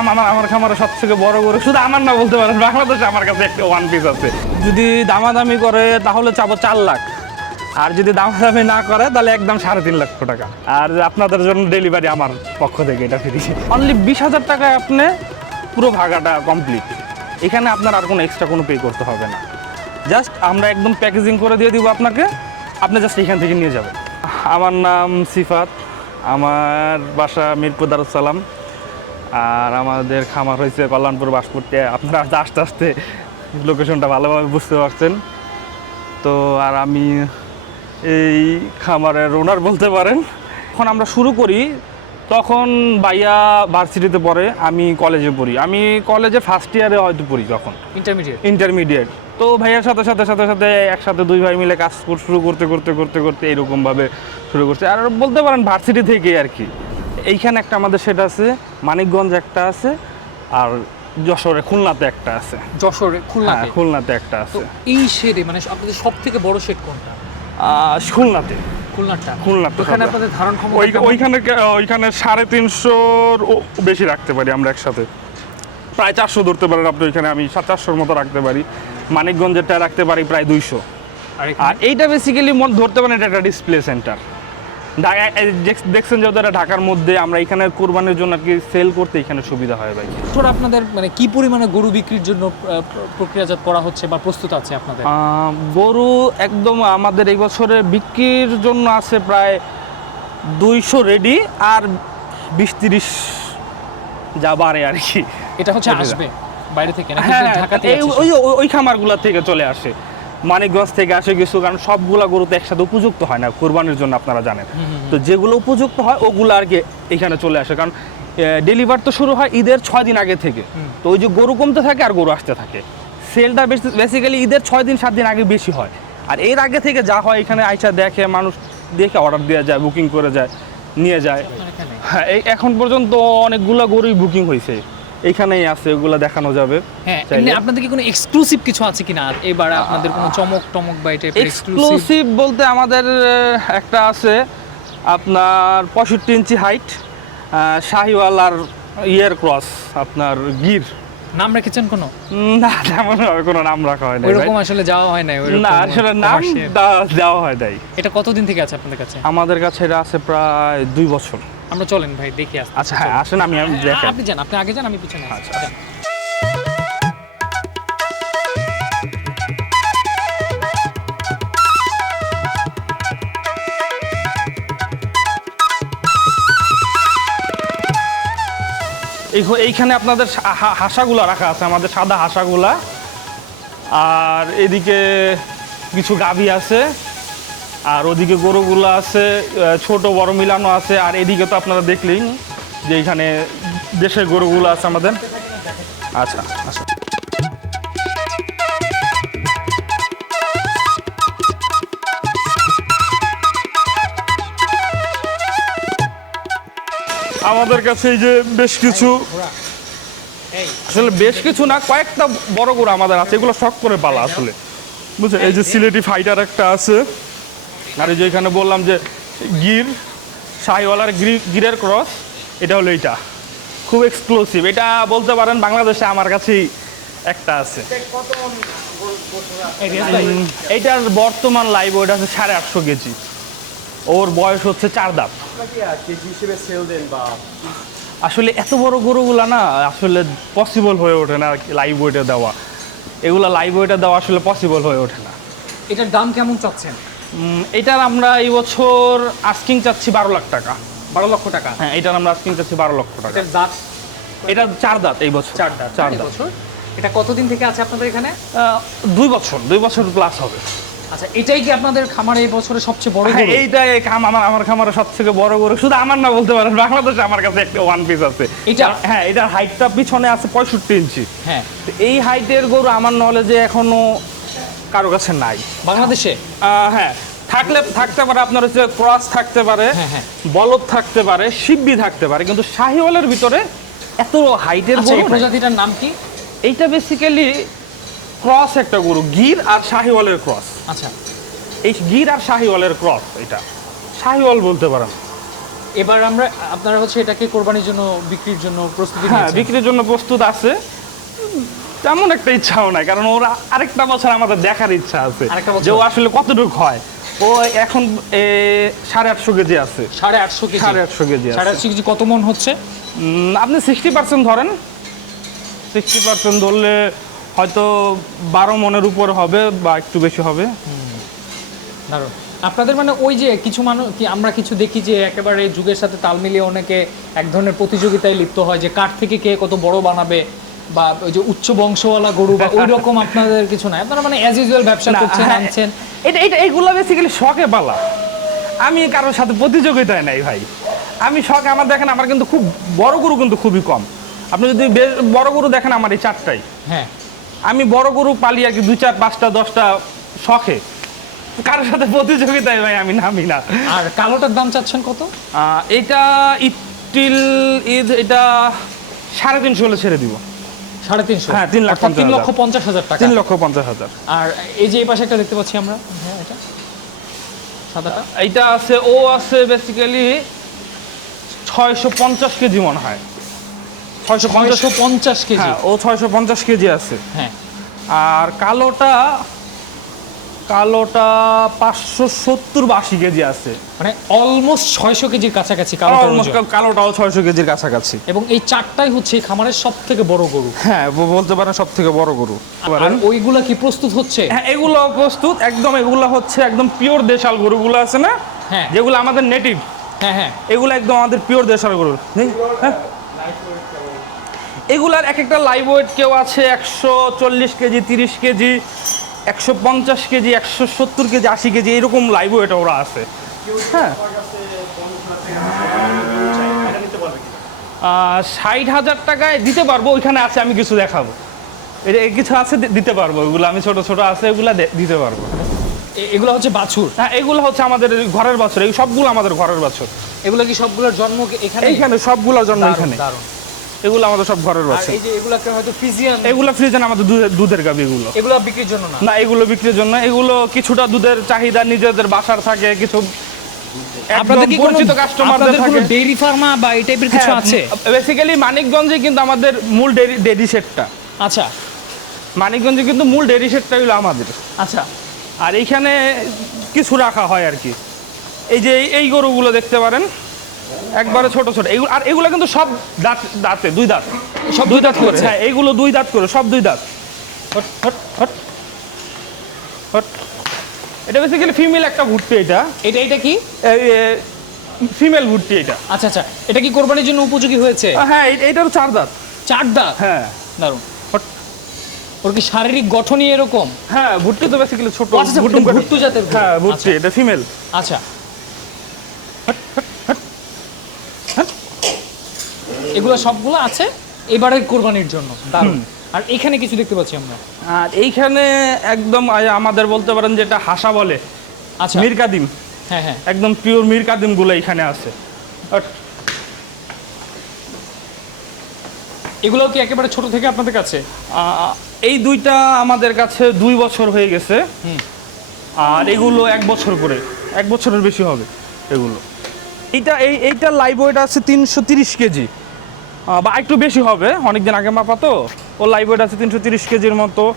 আমার আমার খামারে সব থেকে বড় গরু। শুধু আমার না বলতে পারেন, বাংলাদেশে আমার কাছে একটা ওয়ান পিস আছে। যদি দামাদামি করে, তাহলে চাবো চার লাখ। আর যদি দামাদামি না করে, তাহলে একদম সাড়ে তিন লক্ষ টাকা। আর আপনাদের জন্য ডেলিভারি আমার পক্ষ থেকে, এটা ফ্রি অনলি বিশ হাজার টাকায় আপনি পুরো ভাগাটা কমপ্লিট এখানে আপনার আর কোনো এক্সট্রা কোনো পে করতে হবে না। জাস্ট আমরা একদম প্যাকেজিং করে দিয়ে দিব আপনাকে। আপনি জাস্ট এখান থেকে নিয়ে যাবেন। আমার নাম সিফাত, আমার বাসা মিরপুর দারুসালাম আর আমাদের খামার হয়েছে কল্যাণপুর বাসপুরতে আপনারা আস্তে আস্তে লোকেশনটা ভালোভাবে বুঝতে পারছেন। তো আর আমি এই খামারের ওনার বলতে পারেন। যখন আমরা শুরু করি তখন ভাইয়া ভার্সিটিতে পড়ে আমি কলেজে পড়ি। আমি কলেজে ফার্স্ট ইয়ারে হয়তো পড়ি তখন ইন্টারমিডিয়েট ইন্টারমিডিয়েট তো ভাইয়ার সাথে সাথে সাথে সাথে একসাথে দুই ভাই মিলে কাজ কর- শুরু করতে করতে করতে করতে এরকমভাবে শুরু করছে। আর বলতে পারেন ভার্সিটি থেকেই আর কি। এইখানে একটা আমাদের সেট আছে মানিকগঞ্জ একটা আছে আর যশোরে খুলনাতে একটা আছে। যশোরে হ্যাঁ খুলনাতে খুলনাতে একটা আছে। এই শেডে মানে আপনাদের সব থেকে বড় শেড কোনটা? খুলনাতে। খুলনাটা খুলনাতে ওখানে আপনাদের ধারণ ক্ষমতা ওই ওইখানে ওইখানে সাড়ে তিনশোর বেশি রাখতে পারি আমরা একসাথে। প্রায় চারশো ধরতে পারেন আপনি ওইখানে আমি সাত চারশোর মতো রাখতে পারি। মানিকগঞ্জেরটা রাখতে পারি প্রায় দুইশো। আর আর এইটা বেসিক্যালি মন ধরতে পারেন এটা একটা ডিসপ্লে সেন্টার দেখছেন যেহেতু এটা ঢাকার মধ্যে আমরা এখানে কোরবানির জন্য আর কি সেল করতে এখানে সুবিধা হয় ভাই। বছর আপনাদের মানে কি পরিমাণে গরু বিক্রির জন্য প্রক্রিয়াজাত করা হচ্ছে বা প্রস্তুত আছে আপনাদের? গরু একদম আমাদের এই বছরে বিক্রির জন্য আছে প্রায় দুইশো রেডি আর বিশ তিরিশ যা বাড়ে আর কি। এটা হচ্ছে আসবে বাইরে থেকে হ্যাঁ ঢাকাতে ওই- ওই খামারগুলা থেকে চলে আসে। মানিকগঞ্জ থেকে আসে কিছু কারণ সবগুলা গরু তো একসাথে উপযুক্ত হয় না কোরবানির জন্য আপনারা জানেন। তো যেগুলো উপযুক্ত হয় ওগুলো আর কি এখানে চলে আসে কারণ ডেলিভার তো শুরু হয় ঈদের ছয় দিন আগে থেকে। তো ওই যে গরু কমতে থাকে আর গরু আসতে থাকে। সেলটা বেসিক্যালি ঈদের ছয় দিন সাত দিন আগে বেশি হয়। আর এর আগে থেকে যা হয় এখানে আইসা দেখে মানুষ দেখে অর্ডার দেওয়া যায় বুকিং করে যায় নিয়ে যায়। হ্যাঁ এই এখন পর্যন্ত অনেকগুলো গরুই বুকিং হয়েছে এইখানেই আছে ওগুলো দেখানো যাবে। হ্যাঁ আপনাদের কি কোনো এক্সক্লুসিভ কিছু আছে কিনা? আর এবার আপনাদের কোনো চমক টমক বা এটা এক্সক্লুসিভ বলতে আমাদের একটা আছে আপনার পঁয়ষট্টি ইঞ্চি হাইট শাহিওয়ালার ইয়ার ক্রস আপনার গির। নাম রেখেছেন কোনো? না তেমন কোনো নাম রাখা হয় না ওইরকম আসলে যাওয়া হয় না না আসলে নাম দেওয়া হয় নাই। এটা কতদিন থেকে আছে আপনাদের কাছে? আমাদের কাছে এটা আছে প্রায় দুই বছর। আমরা চলেন ভাই দেখি আসতে আচ্ছা হ্যাঁ আসেন আমি আমি দেখেন আপনি যান আপনি আগে যান আমি পিছনে। আচ্ছা। এইখানে আপনাদের হাঁসাগুলা রাখা আছে আমাদের সাদা হাঁসাগুলা আর এদিকে কিছু গাভী আছে আর ওদিকে গরুগুলো আছে ছোট বড় মিলানো আছে, আর এদিকে তো আপনারা দেখলেই যে এখানে দেশের গরুগুলো আছে আমাদের। আচ্ছা আচ্ছা আমাদের কাছে এই যে বেশ কিছু, আসলে বেশ কিছু না, কয়েকটা বড় গরু আমাদের আছে, এগুলো শখ করে পালা আসলে। বুঝছেন এই যে সিলেটি ফাইটার একটা আছে। আর এই যে এখানে বললাম যে গির, শাহিওয়ালার গির- গিরের ক্রস, এটা হলো এইটা। খুব এক্সক্লুসিভ এটা বলতে পারেন বাংলাদেশে আমার কাছেই একটা আছে। এইটার বর্তমান লাইভ ওইটা আছে সাড়ে আটশো কেজি। ওর বয়স হচ্ছে চার বা আসলে এত বড় গরুগুলা না আসলে পসিবল হয়ে ওঠে না লাইভ ওয়েটে দেওয়া। এগুলা লাইভ ওয়েটে দেওয়া আসলে পসিবল হয়ে ওঠে না। এটার দাম কেমন চাচ্ছেন? এটার আমরা এই বছর আস্কিং চাচ্ছি বারো লাখ টাকা। বারো লক্ষ টাকা? হ্যাঁ এটার আমরা আস্কিং চাচ্ছি বারো লক্ষ টাকা। দাঁত? এটা চার দাঁত এই বছর। চার দাঁত চার দাঁত। বছর? এটা কতদিন থেকে আছে আপনাদের এখানে? দুই বছর দুই বছর প্লাস হবে। আচ্ছা এটাই কি আপনাদের খামারে এই বছরের সবচেয়ে বড় হ্যাঁ গরু? এইটাই আমার আমার খামারে সব থেকে বড় গরু। শুধু আমার না বলতে পারেন বাংলাদেশে আমার কাছে একটা ওয়ান পিস আছে। এটা? হ্যাঁ এটার হাইটটা পিছনে আছে পঁয়ষট্টি ইঞ্চি। হ্যাঁ। তো এই হাইটের গরু আমার নলেজে এখনও কারও কাছে নাই। বাংলাদেশে? হ্যাঁ। থাকলে থাকতে পারে আপনার হচ্ছে ক্রস থাকতে পারে হ্যাঁ, হ্যাঁ। বলদ থাকতে পারে শিব্বি থাকতে পারে কিন্তু শাহিওয়ালের ভিতরে এত হাইটের আচ্ছা গরু প্রজাতিটার নাম কি? এইটা বেসিক্যালি ক্রস একটা গরু গির আর শাহিওয়ালের ক্রস। আচ্ছা। এই গির আর শাহিওয়ালের ক্রস এটা। শাহিওয়াল বলতে পারেন। এবার আমরা আপনারা হচ্ছে এটাকে কোরবানির জন্য বিক্রির জন্য প্রস্তুতি হ্যাঁ বিক্রির জন্য প্রস্তুত আছে। তেমন একটা ইচ্ছাও নাই কারণ ওরা আরেকটা বছর আমাদের দেখার ইচ্ছা আছে যে ও আসলে কতটুকু হয়। ও এখন সাড়ে আটশো কেজি আছে। সাড়ে আটশো কেজি? সাড়ে আটশো কেজি সাড়ে আটশো কেজি কত মন হচ্ছে? আপনি সিক্সটি পার্সেন্ট ধরেন। সিক্সটি পার্সেন্ট ধরলে হয়তো বারো মনের উপর হবে বা একটু বেশি হবে। দারুণ। আপনাদের মানে ওই যে কিছু মানুষ কি আমরা কিছু দেখি যে একেবারে যুগের সাথে তাল মিলিয়ে অনেকে এক ধরনের প্রতিযোগিতায় লিপ্ত হয় যে কাঠ থেকে কে কত বড় বানাবে বা ওই যে উচ্চ বংশওয়ালা গরু বা ওই রকম আপনাদের কিছু নাই। আপনারা মানে অ্যাজ ইউজুয়াল ব্যবসা করছেন হ্যাঁ, আনছেন। এটা এটা এইগুলো বেসিক্যালি শখে পালা। আমি কারোর সাথে প্রতিযোগিতায় নাই ভাই। আমি শখ আমার দেখেন আমার কিন্তু খুব বড় গরু কিন্তু খুবই কম। আপনি যদি বেশ বড় গরু দেখেন আমার এই চারটাই। হ্যাঁ। আমি বড় গরু পালি আর কি দুই চার পাঁচটা দশটা শখে। কারোর সাথে প্রতিযোগিতায় ভাই আমি নামি না। আর কালোটার দাম চাচ্ছেন কত? এটা ইপটিল ঈদ এটা সাড়ে তিনশো হলে ছেড়ে দিব। সাড়ে তিনশো। হ্যাঁ, তিন লাখ তিন লক্ষ পঞ্চাশ হাজার টাকা। তিন লক্ষ পঞ্চাশ হাজার। আর এই যে এই পাশে একটা দেখতে পাচ্ছি আমরা। হ্যাঁ এটা। সাদাটা। এইটা আছে ও আছে বেসিক্যালি ছয়শো পঞ্চাশ কেজি মনে হয়। ছয়শো পঞ্চাশ পঞ্চাশ কেজি। হ্যাঁ ও ছয়শো পঞ্চাশ কেজি আছে। হ্যাঁ। আর কালোটা কালোটা পাঁচশো সত্তর বা আশি কেজি আছে। মানে অলমোস্ট ছয়শো কেজির কাছাকাছি। কালোটাও ছয়শো কেজির কাছাকাছি। এবং এই চারটাই হচ্ছে খামারের সব থেকে বড় গরু। হ্যাঁ বলতে পারেন সব থেকে বড় গরু। ওইগুলা কি প্রস্তুত হচ্ছে? হ্যাঁ এগুলো প্রস্তুত। একদম এগুলো হচ্ছে একদম পিওর দেশাল গরুগুলো আছে না? হ্যাঁ। যেগুলো আমাদের নেটিভ হ্যাঁ হ্যাঁ। এগুলো একদম আমাদের পিওর দেশাল গরু। হ্যাঁ? এগুলার এক একটা লাইভ ওয়েট কেউ আছে একশো চল্লিশ কেজি তিরিশ কেজি। একশো পঞ্চাশ কেজি একশো সত্তর কেজি আশি কেজি এরকম লাইভ ওয়েট ওরা আছে। হ্যাঁ। ষাট হাজার টাকায় দিতে পারব ওইখানে আছে আমি কিছু দেখাবো। এটা কিছু আছে দিতে পারব ওগুলো আমি ছোট ছোট আছে ওগুলো দিতে পারব। এগুলো হচ্ছে বাছুর? হ্যাঁ এগুলো হচ্ছে আমাদের ঘরের বাছুর এই সবগুলো আমাদের ঘরের বাছুর। এগুলো কি সবগুলোর জন্ম এখানে? এইখানে সবগুলোর দারুণ, এখানে। দারুণ। এগুলো আমাদের সব ঘরের আর এই যে এগুলাকে হয়তো ফিজিয়ান এগুলো ফ্রিজেন আমাদের দুধের গাবি এগুলো। এগুলো বিক্রির জন্য না? না এগুলো বিক্রির জন্য। এগুলো কিছুটা দুধের চাহিদা নিজেদের বাসার থাকে কিছু আপনাদের কি পরিচিত কাস্টমারদের আপনাদের কোনো হ্যাঁ, ডেইরি ফার্মা বা এই টাইপের কিছু আছে? বেসিক্যালি মানিকগঞ্জে কিন্তু আমাদের মূল ডেরি ডেরি সেটটা আচ্ছা। মানিকগঞ্জে কিন্তু মূল ডেরি সেটটা হলো আমাদের। আচ্ছা। আর এইখানে কিছু রাখা হয় আর কি। এই যে এই গরুগুলো দেখতে পারেন। একবারে ছোট ছোট। এগুলো আর এগুলো কিন্তু সব দাঁত দাঁতে দুই দাঁত। সব দুই দাঁত করে। হ্যাঁ এইগুলো দুই দাঁত করে সব দুই দাঁত। Hot hot hot. হট। এটা বেসিক্যালি ফিমেল একটা ভুট্টি এটা। এটা এটা কি? ফিমেল ভুট্টি এটা। আচ্ছা আচ্ছা। এটা কি কোরবানির জন্য উপযোগী হয়েছে? হ্যাঁ এইটারও চার দাঁত। চার দাঁত? হ্যাঁ। দারুণ। হট। ওর কি শারীরিক গঠনই এরকম? হ্যাঁ ভুট্টি তো বেসিক্যালি ছোট ও, আচ্ছা, ভুট্টু। জাতের হ্যাঁ ভুট্টি। আচ্ছা। এটা ফিমেল আচ্ছা। এগুলো সবগুলো আছে এবারের কোরবানির জন্য দারুণ। আর এখানে কিছু দেখতে পাচ্ছি আমরা। আর এইখানে একদম আমাদের বলতে পারেন যেটা হাসা বলে। আচ্ছা। মীর কাদিম হ্যাঁ হ্যাঁ। একদম পিওর মীর কাদিমগুলো এখানে আছে। এগুলো কি একেবারে ছোট থেকে আপনাদের কাছে? এই দুইটা আমাদের কাছে দুই বছর হয়ে গেছে। আর এগুলো এক বছর করে এক বছরের বেশি হবে এগুলো। এইটা এই এইটা লাইভ ওয়েট আছে তিনশো তিরিশ কেজি। বা একটু বেশি হবে। অনেকদিন আগে মাপা তো। ও লাইভ ওয়েট আছে তিনশো তিরিশ কেজির মতো।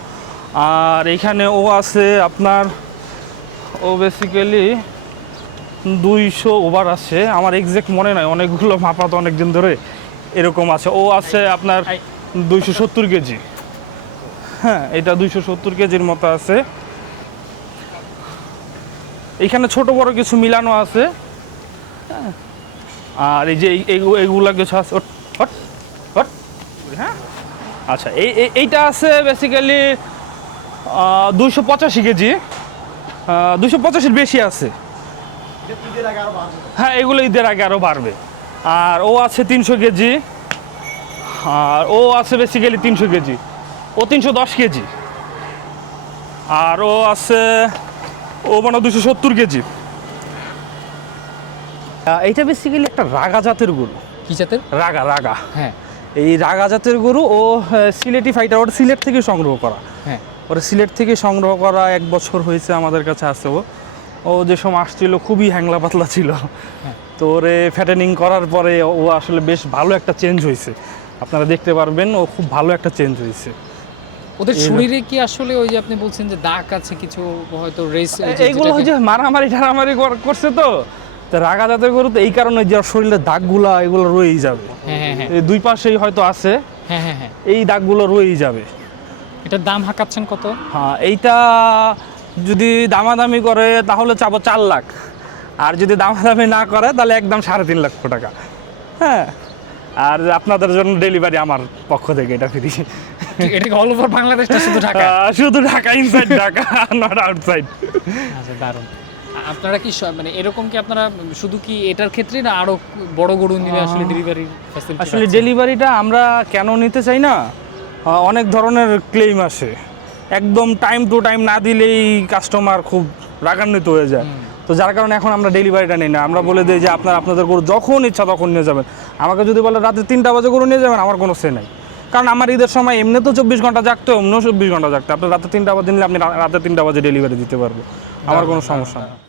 আর এইখানে ও আছে আপনার ও বেসিক্যালি দুইশো ওভার আছে। আমার এক্সাক্ট মনে নয় অনেকগুলো মাপা তো অনেকদিন ধরে এরকম আছে। ও আছে আপনার দুইশো সত্তর কেজি। হ্যাঁ এটা দুইশো সত্তর কেজির মতো আছে। এখানে ছোট বড় কিছু মিলানো আছে। হ্যাঁ। আর এই যে এই- এই- এইগুলা কিছু আছে আচ্ছা এই এই- এইটা আছে বেসিক্যালি দুইশো পঁচাশি কেজি। দুশো পঁচাশির বেশি আছে। ঈদের আগে আরও বাড়বে হ্যাঁ এগুলো ঈদের আগে আরও বাড়বে। আর ও আছে তিনশো কেজি। আর ও আছে বেসিক্যালি তিনশো কেজি। ও তিনশো দশ কেজি। আর ও আছে ও মানে দুশো সত্তর কেজি। এইটা বেসিক্যালি একটা রাগা জাতের গরু। কি জাতের? রাগা রাগা। হ্যাঁ। এই রাগা জাতের গরু ও সিলেটি ফাইটার ওটা সিলেট থেকে সংগ্রহ করা। হ্যাঁ। ওরা সিলেট থেকে সংগ্রহ করা এক বছর হয়েছে আমাদের কাছে আছে ও। ও যে সময় আসছিল খুবই হ্যাংলা পাতলা ছিল। তো ওরে ফ্যাটেনিং করার পরে ও আসলে বেশ ভালো একটা চেঞ্জ হয়েছে। আপনারা দেখতে পারবেন ও খুব ভালো একটা চেঞ্জ হয়েছে। ওদের শরীরে কি আসলে ওই যে আপনি বলছেন যে দাগ আছে কিছু হয়তো রেস এইগুলো হচ্ছে মারামারি টারামারি কর- করছে তো? তো রাগা জাতের গরু তো এই কারণে যে শরীরের দাগগুলা এগুলো রয়েই যাবে। হ্যাঁ হ্যাঁ হ্যাঁ। এই দুই পাশেই হয়তো আছে। এই দাগগুলো রয়েই যাবে। এটার দাম হাঁকাচ্ছেন কত? হ্যাঁ এইটা যদি দামাদামি করে তাহলে চাবো চার লাখ। আর যদি দামাদামি না করে তাহলে একদম সাড়ে তিন লক্ষ টাকা। হ্যাঁ আর আপনাদের জন্য ডেলিভারি আমার পক্ষ থেকে এটা ফ্রি এটা অল ওভার বাংলাদেশটা শুধু ঢাকা শুধু Dhaka inside Dhaka not outside আচ্ছা দারুণ। আপনারা কি মানে এরকম কি আপনারা শুধু কি এটার ক্ষেত্রে না আরও বড় গরু নিলে আসলে ডেলিভারি আসলে ডেলিভারিটা আমরা কেন নিতে চাই না? অনেক ধরনের ক্লেম আসে। একদম টাইম টু টাইম না দিলেই কাস্টমার খুব রাগান্বিত হয়ে যায়। তো যার কারণে এখন আমরা ডেলিভারিটা নিই না। আমরা বলে দিই যে আপনার আপনাদের গরু যখন ইচ্ছা তখন নিয়ে যাবেন। আমাকে যদি বলে রাতে তিনটা বাজে গরু নিয়ে যাবেন আমার কোনো সে নাই। কারণ আমার ঈদের সময় এমনি তো চব্বিশ ঘণ্টা জাগতে অন্য চব্বিশ ঘণ্টা জাগতে। আপনি রাতে তিনটা বাজে নিলে আপনি রাতে তিনটা বাজে ডেলিভারি দিতে পারব আমার কোনো সমস্যা নেই।